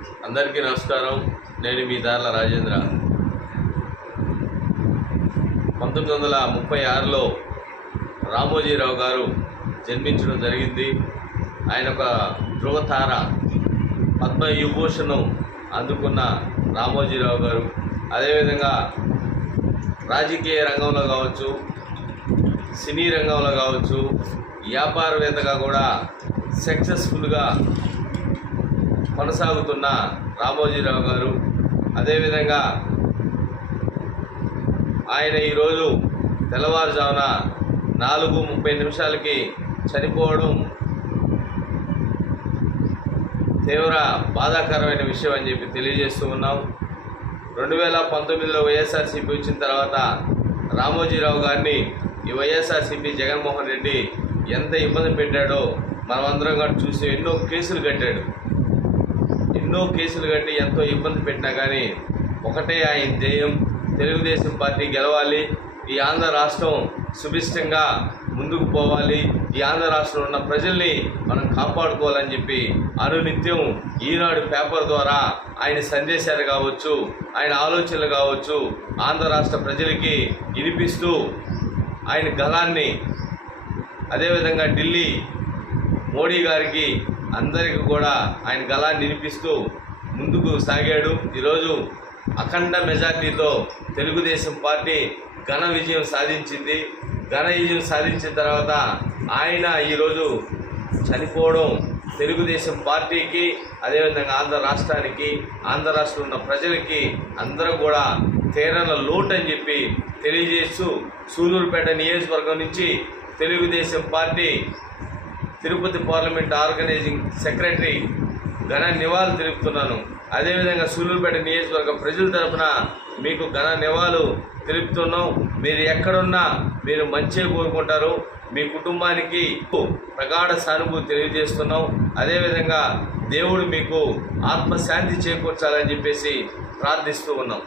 అందరికీ నమస్కారం. నేను మీ దార్ల రాజేంద్ర. 1936లో రామోజీరావు గారు జన్మించడం జరిగింది. ఆయన ఒక ధృవతార, పద్మవిభూషణ్ అందుకున్న రామోజీరావు గారు. అదేవిధంగా రాజకీయ రంగంలో కావచ్చు, సినీ రంగంలో కావచ్చు, వ్యాపారవేత్తగా కూడా సక్సెస్ఫుల్గా కొనసాగుతున్న రామోజీరావు గారు. అదేవిధంగా ఆయన ఈరోజు తెల్లవారుజామున 4:30 చనిపోవడం తీవ్ర బాధాకరమైన విషయం అని చెప్పి తెలియజేస్తూ ఉన్నాం. 2019లో వైఎస్ఆర్సీపీ వచ్చిన తర్వాత రామోజీరావు గారిని ఈ వైఎస్ఆర్సీపీ జగన్మోహన్ రెడ్డి ఎంత ఇబ్బంది పెట్టాడో మనమందరం కూడా చూసి ఎన్నో కేసులు కట్టి ఎంతో ఇబ్బంది పెట్టినా కానీ ఒకటే ఆయన ధ్యేయం, తెలుగుదేశం పార్టీ గెలవాలి, ఈ ఆంధ్ర రాష్ట్రం సుభిష్టంగా ముందుకు పోవాలి, ఈ ఆంధ్ర రాష్ట్రంలో ఉన్న ప్రజల్ని మనం కాపాడుకోవాలని చెప్పి అనునిత్యం ఈనాడు పేపర్ ద్వారా ఆయన సందేశాలు కావచ్చు, ఆయన ఆలోచనలు కావచ్చు ఆంధ్ర రాష్ట్ర ప్రజలకి వినిపిస్తూ ఆయన గళాన్ని, అదేవిధంగా ఢిల్లీ మోడీ గారికి అందరికీ కూడా ఆయన గళాన్ని వినిపిస్తూ ముందుకు సాగాడు. ఈరోజు అఖండ మెజార్టీతో తెలుగుదేశం పార్టీ ఘన విజయం సాధించింది. ఘన విజయం సాధించిన తర్వాత ఆయన ఈరోజు చనిపోవడం తెలుగుదేశం పార్టీకి, అదేవిధంగా ఆంధ్ర రాష్ట్రానికి, ఆంధ్ర రాష్ట్రంలో ఉన్న ప్రజలకి అందరూ కూడా తీరన లోటు అని చెప్పి తెలియజేస్తూ సూలూరుపేట నియోజకవర్గం నుంచి Telugu Desam party Tirupati parliament organising secretary ఘన నివాళులు తెలుపుతున్నాను. అదేవిధంగా సూలూరుపేట నియోజకవర్గ ప్రజల తరఫున మీకు ఘన నివాళులు తెలుపుతున్నాం. మీరు ఎక్కడున్నా మీరు మంచిగా కోరుకుంటారు. మీ కుటుంబానికి ప్రగాఢ సానుభూతి తెలియజేస్తున్నాం. అదేవిధంగా దేవుడు మీకు ఆత్మశాంతి చేకూర్చాలని చెప్పేసి ప్రార్థిస్తూ ఉన్నాం.